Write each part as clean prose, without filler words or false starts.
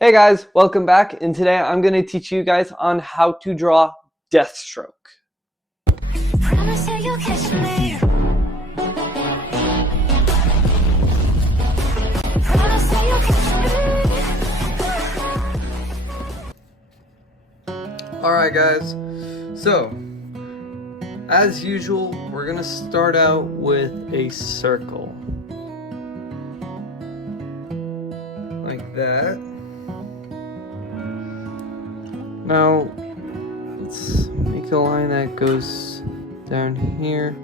Hey guys, welcome back, and today I'm going to teach you guys on how to draw Deathstroke. Promise you you'll catch me. Promise you you'll catch me. Alright guys, so as usual, we're going to start out with a circle. Like that. Now, let's make a line that goes down here,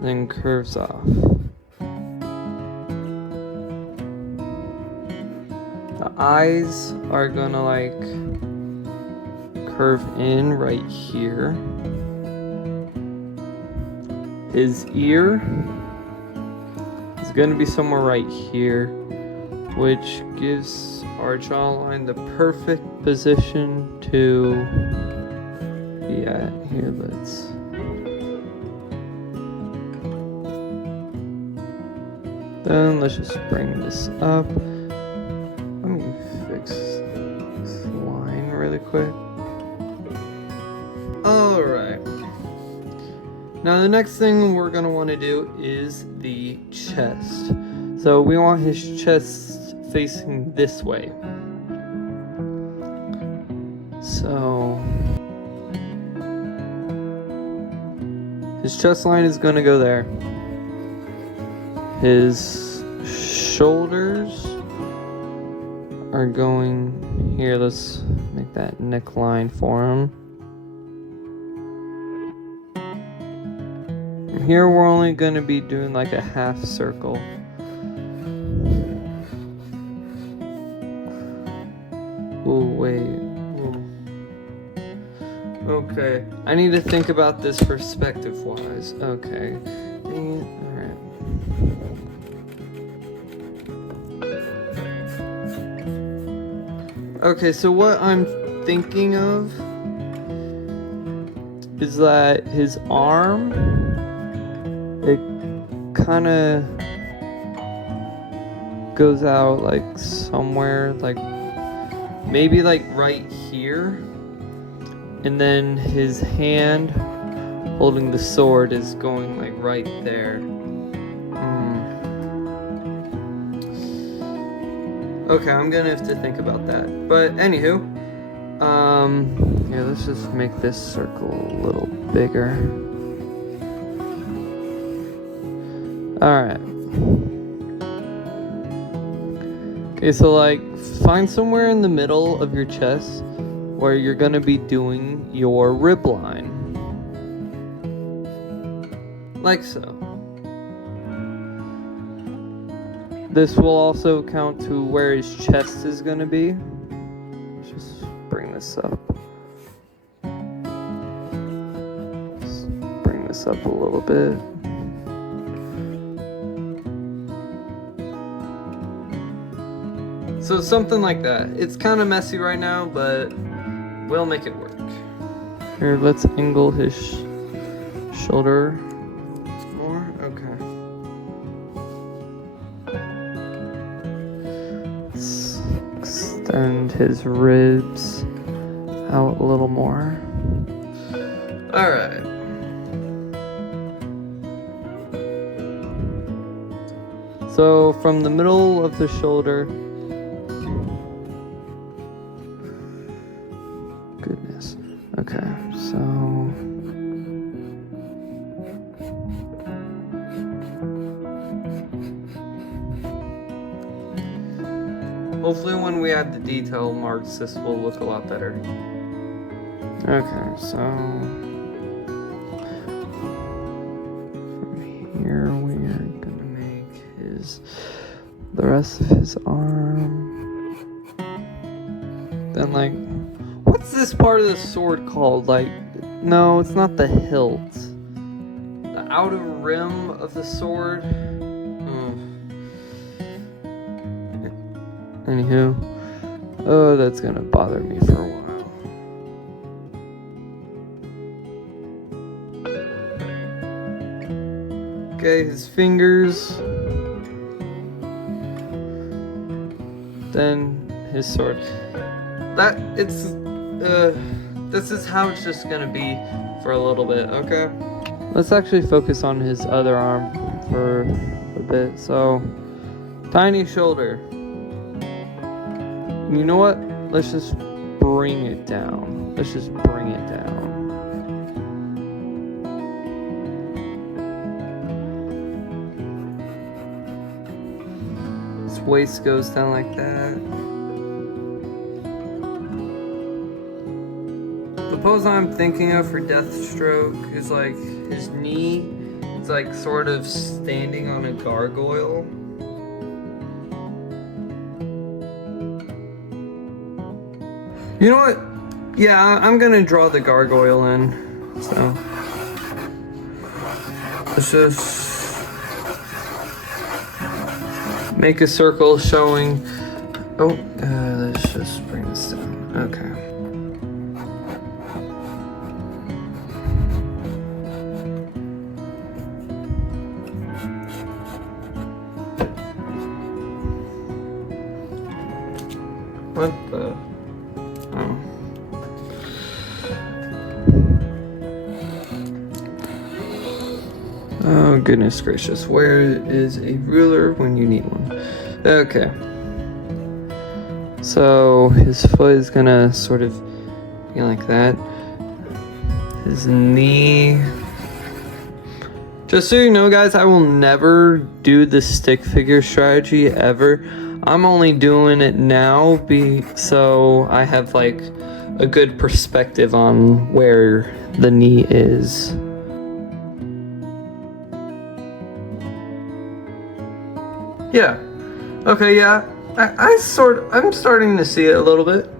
then curves off. The eyes are gonna like curve in right here. His ear is gonna be somewhere right here, which gives our jawline the perfect position to be at here. Let's just bring this up. Let me fix this line really quick. Alright. Now the next thing we're going to want to do is the chest. So we want his chest facing this way. So his chest line is going to go there. His shoulders are going here. Let's make that neckline for him. From here we're only going to be doing like a half circle. Oh wait. Ooh. Okay, I need to think about this perspective wise. Okay. Alright. Okay, so what I'm thinking of is that his arm, it kind of goes out like somewhere, like maybe like right here, and then his hand holding the sword is going like right there. Okay, I'm gonna have to think about that. But anywho, yeah, let's just make this circle a little bigger. Alright. Okay, so like find somewhere in the middle of your chest where you're gonna be doing your rib line. Like so. This will also count to where his chest is gonna be. Let's just bring this up. Just bring this up a little bit. So something like that. It's kind of messy right now, but we'll make it work. Here, let's angle his shoulder more. Okay. Let's extend his ribs out a little more. Alright. So from the middle of the shoulder, goodness. Okay, so hopefully when we add the detail marks, this will look a lot better. Okay, so from here we are gonna make the rest of his arm. Then like, what's this part of the sword called? Like, no, it's not the hilt. The outer rim of the sword. Anywho, oh, that's gonna bother me for a while. Okay, his fingers. Then his sword. This is how it's just gonna be for a little bit, okay? Let's actually focus on his other arm for a bit. So, tiny shoulder. You know what? Let's just bring it down. Let's just bring it down. His waist goes down like that. The pose I'm thinking of for Deathstroke is like his knee is like sort of standing on a gargoyle. You know what? Yeah, I'm gonna draw the gargoyle in. So let's just make a circle showing. Oh, let's just bring this down. Okay. What the? Oh. Oh, goodness gracious. Where is a ruler when you need one? Okay. So his foot is gonna sort of be like that. His knee. Just so you know, guys, I will never do the stick figure strategy ever. I'm only doing it now so I have like a good perspective on where the knee is. Yeah. Okay, yeah. I'm starting to see it a little bit.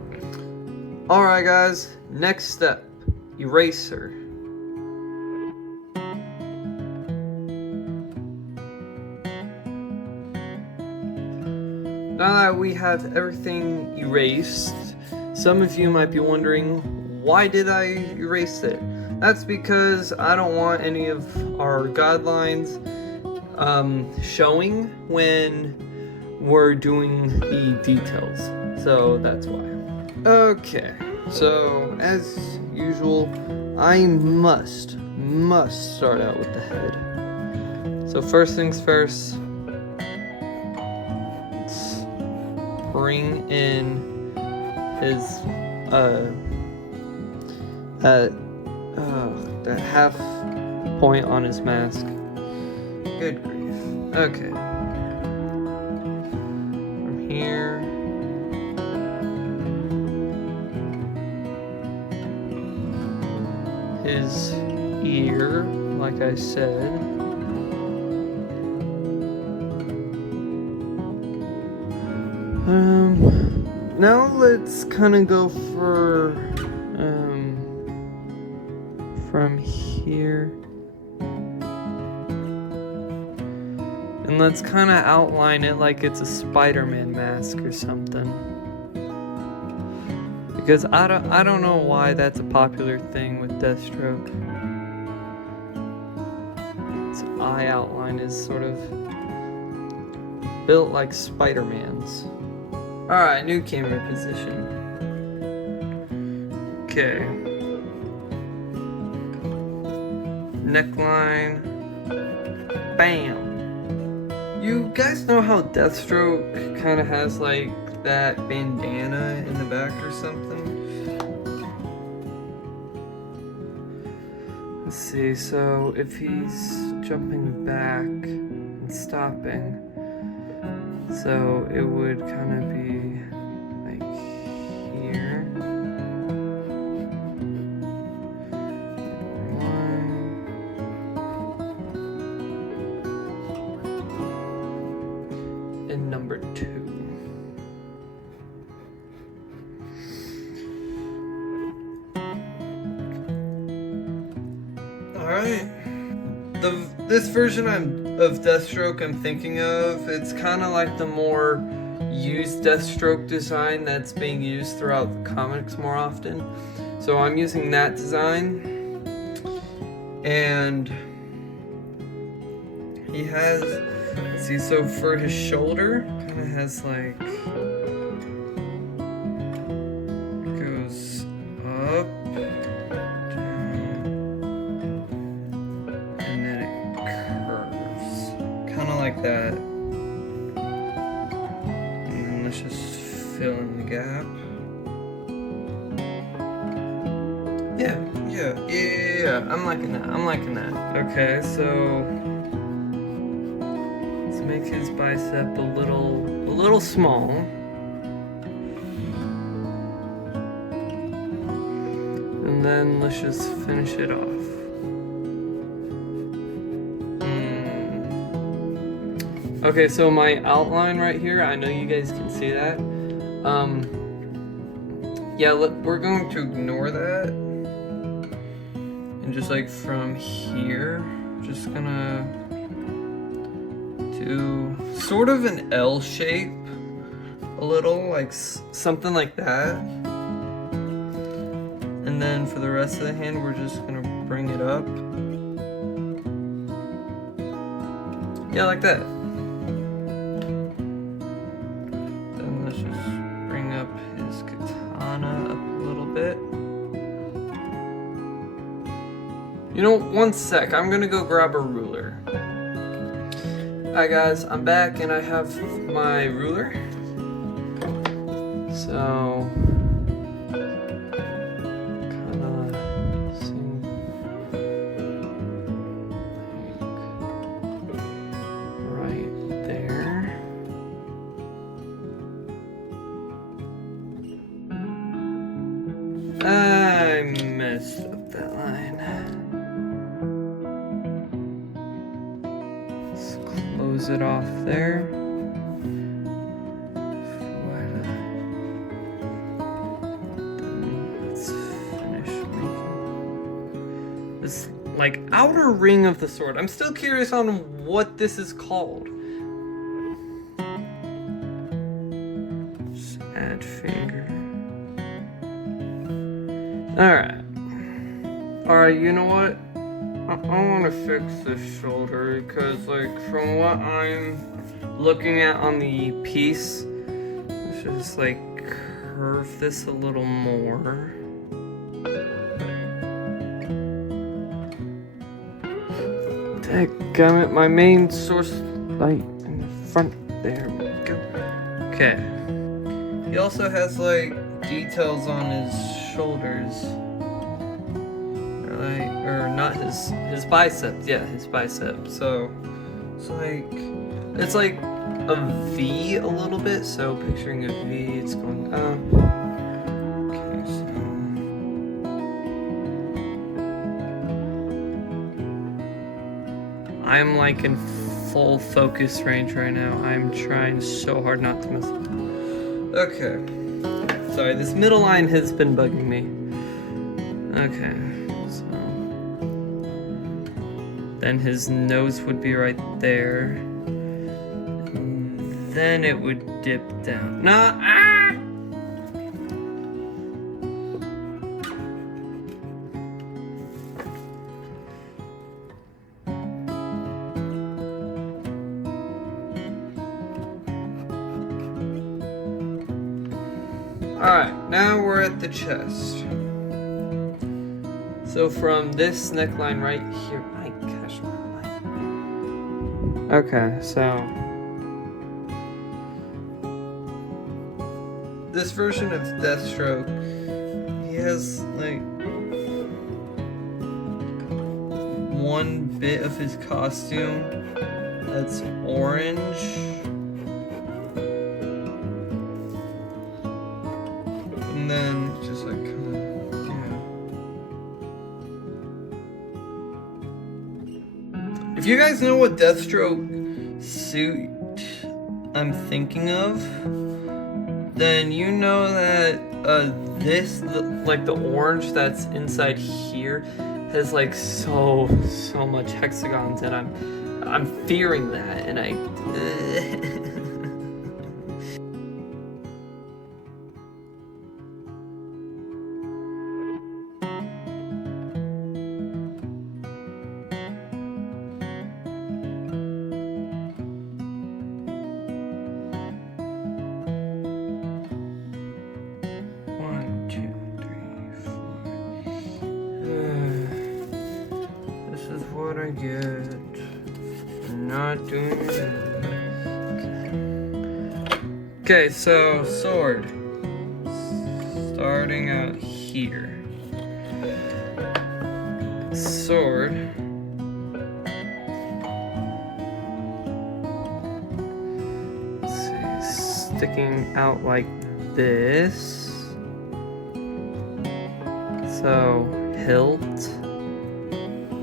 Alright guys, next step. Eraser. Now that we have everything erased, some of you might be wondering, why did I erase it? That's because I don't want any of our guidelines showing when we're doing the details. So that's why. Okay, so as usual, I must start out with the head. So first things first, bring in his that half point on his mask. Good grief. Okay. From here. His ear, like I said. Now let's kind of go for from here, and let's kind of outline it like it's a Spider-Man mask or something. Because I don't know why that's a popular thing with Deathstroke. Its eye outline is sort of built like Spider-Man's. Alright, new camera position. Okay. Neckline. Bam! You guys know how Deathstroke kind of has like that bandana in the back or something? Let's see, so if he's jumping back and stopping, so it would kind of be like here. One. And number 2. Alright. This version of Deathstroke I'm thinking of, it's kind of like the more used Deathstroke design that's being used throughout the comics more often. So I'm using that design. And he has, let's see, so for his shoulder, kind of has like fill in the gap. Yeah. I'm liking that. Okay, so let's make his bicep a little small. And then let's just finish it off. Okay, so my outline right here, I know you guys can see that. Yeah, we're going to ignore that. And just like from here, just gonna do sort of an L shape, a little, like something like that. And then for the rest of the hand, we're just gonna bring it up. Yeah, like that. Then let's just bring up his katana up a little bit. You know, one sec, I'm gonna go grab a ruler. Alright guys, I'm back and I have my ruler. So, I messed up that line. Let's close it off there. Then let's finish making this like outer ring of the sword. I'm still curious on what this is called. Just add finger. Alright, you know what? I want to fix this shoulder because, like, from what I'm looking at on the piece, let's just, like, curve this a little more. Dadgummit, my main source light in the front. There we go. Okay. He also has, like, details on his shoulders, or not his bicep. Yeah, his bicep. So it's like a V a little bit. So picturing a V, it's going up. Okay, so I'm like in full focus range right now. I'm trying so hard not to miss it. Okay. Sorry, this middle line has been bugging me. Okay, so then his nose would be right there. And then it would dip down. Alright, now we're at the chest. So from this neckline right here, my gosh, okay, so this version of Deathstroke, he has like one bit of his costume that's orange. And then just like kind of, yeah. If you guys know what Deathstroke suit I'm thinking of, then you know that this, like the orange that's inside here, has like so much hexagons, and I'm fearing that, and I. What I get for not doing it. Okay, so sword. starting out here. Sword. Let's see, sticking out like this. So, hilt,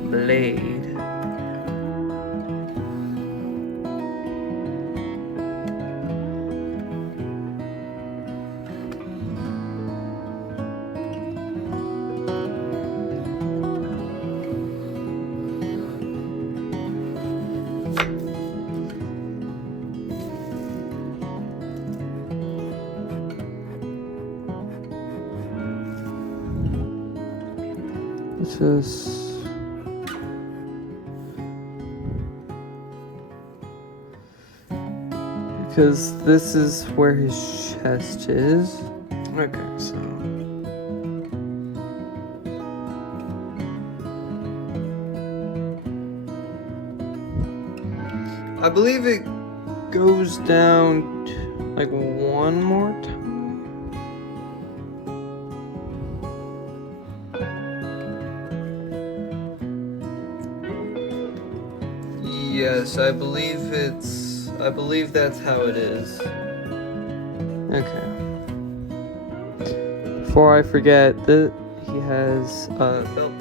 blade. Just because this is where his chest is. Okay, so I believe it goes down like one more time. Yes, I believe that's how it is. Okay. Before I forget, that he has belt pouches.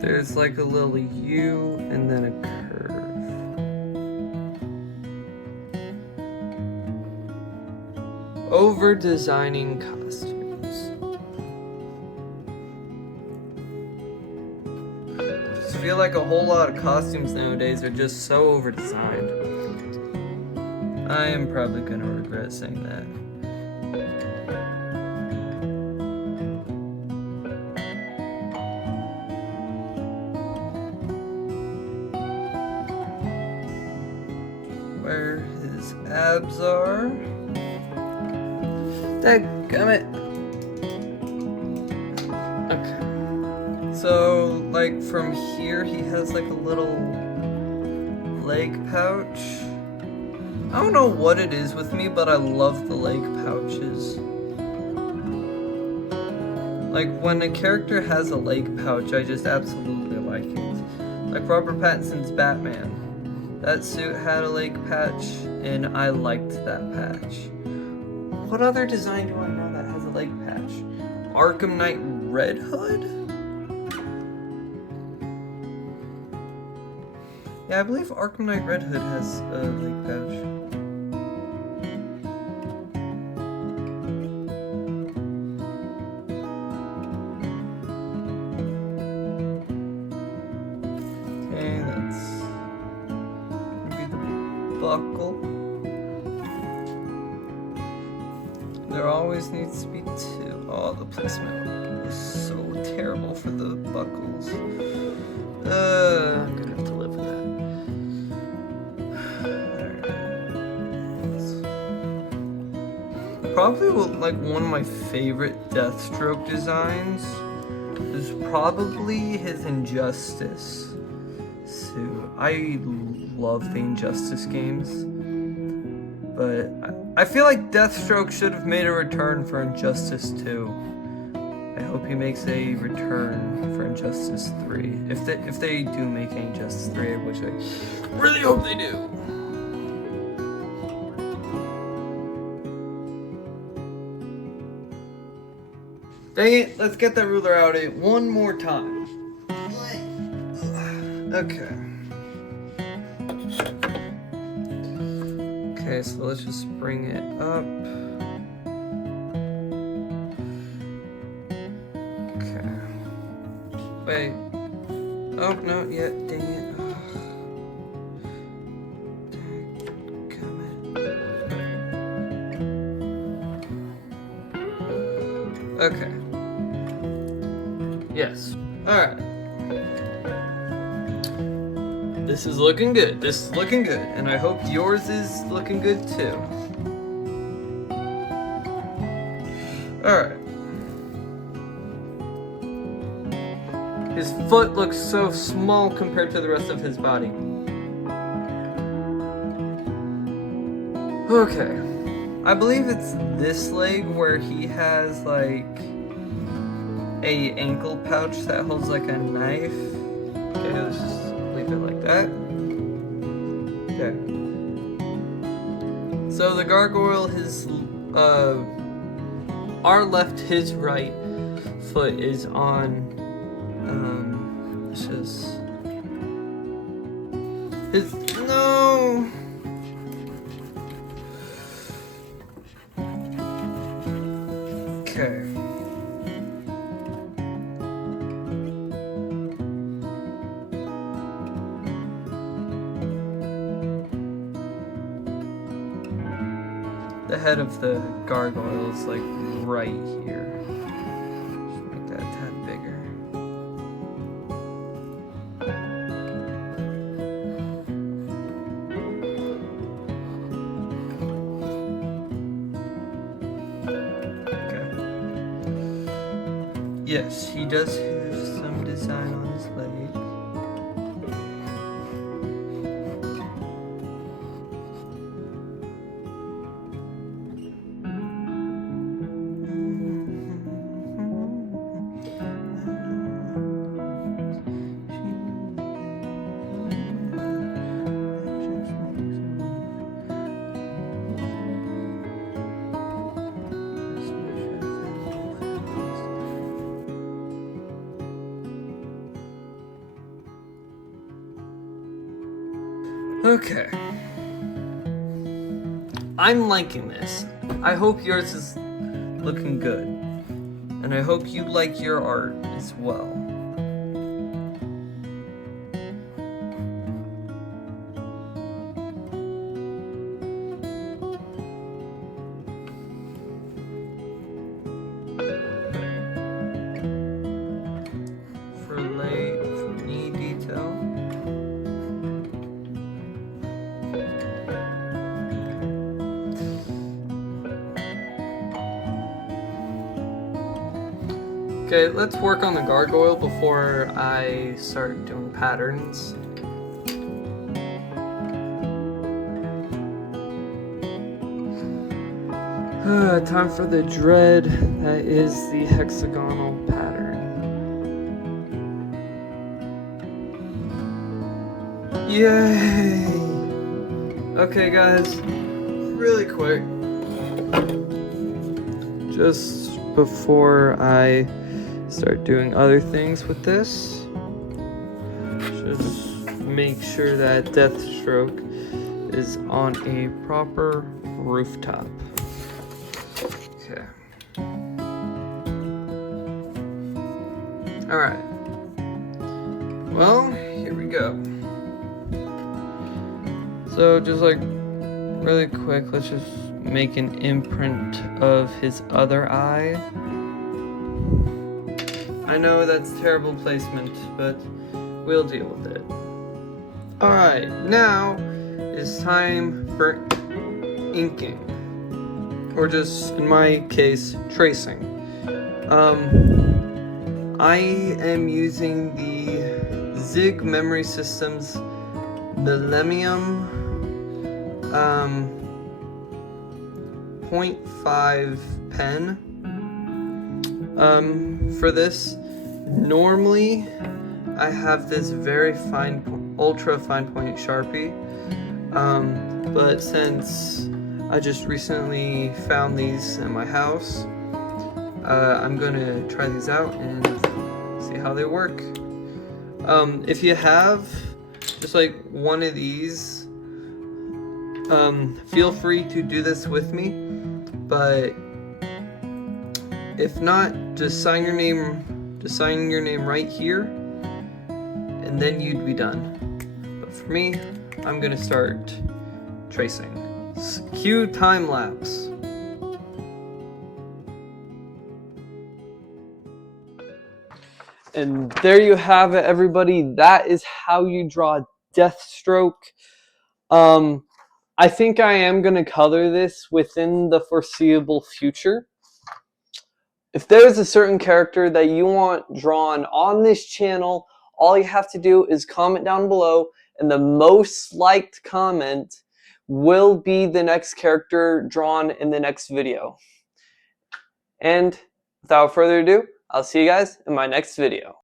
There's like a little U and then a curve. Over designing costumes. I just feel like a whole lot of costumes nowadays are just so over designed. I am probably gonna regret saying that. Where his abs are. Dadgummit. Okay. So, like, from here, he has, like, a little leg pouch. I don't know what it is with me, but I love the leg pouches. Like, when a character has a leg pouch, I just absolutely like it. Like Robert Pattinson's Batman. That suit had a leg patch, and I liked that patch. What other design do I know that has a leg patch? Arkham Knight Red Hood? Yeah, I believe Arkham Knight Red Hood has a leg patch. Okay, that's maybe the buckle. There always needs to be two. Oh, the placement was so terrible for the buckles. I'm gonna have to live with that. Probably like one of my favorite Deathstroke designs is probably his Injustice suit. I love the Injustice games, but I feel like Deathstroke should have made a return for Injustice 2. I hope he makes a return for Injustice 3. If they do make an Injustice 3, which I really hope they do. Dang it, let's get that ruler out one more time. Okay. Okay, so let's just bring it up. Okay. Wait. Oh, no, yeah, dang it. Okay. Yes. Alright. This is looking good. This is looking good. And I hope yours is looking good too. Alright. His foot looks so small compared to the rest of his body. Okay. I believe it's this leg where he has like a ankle pouch that holds like a knife. Okay, let's just leave it like that. Okay. So the gargoyle, our left, his right foot is on, no! Okay. The head of the gargoyle is like right here. Just make that a tad bigger. Okay. Yes, he does have some design on his leg. Okay. I'm liking this. I hope yours is looking good. And I hope you like your art as well. For knee detail. Okay, let's work on the gargoyle before I start doing patterns. Time for the dread. That is the hexagonal pattern. Yay! Okay, guys, really quick. Just before I start doing other things with this, just make sure that Deathstroke is on a proper rooftop. Okay. Alright. Well, here we go. So just like really quick, let's just make an imprint of his other eye. I know that's terrible placement, but we'll deal with it. Alright, now it's time for inking. Or just, in my case, tracing. I am using the Zig Memory Systems Millennium 0.5 pen. For this, normally I have this very fine, ultra fine point Sharpie, but since I just recently found these in my house, I'm gonna try these out and see how they work. If you have just like one of these, feel free to do this with me, but if not, just sign your name right here, and then you'd be done. But for me, I'm gonna start tracing. Cue time lapse. And there you have it, everybody. That is how you draw Deathstroke. I think I am going to color this within the foreseeable future. If there's a certain character that you want drawn on this channel, all you have to do is comment down below, and the most liked comment will be the next character drawn in the next video. And without further ado, I'll see you guys in my next video.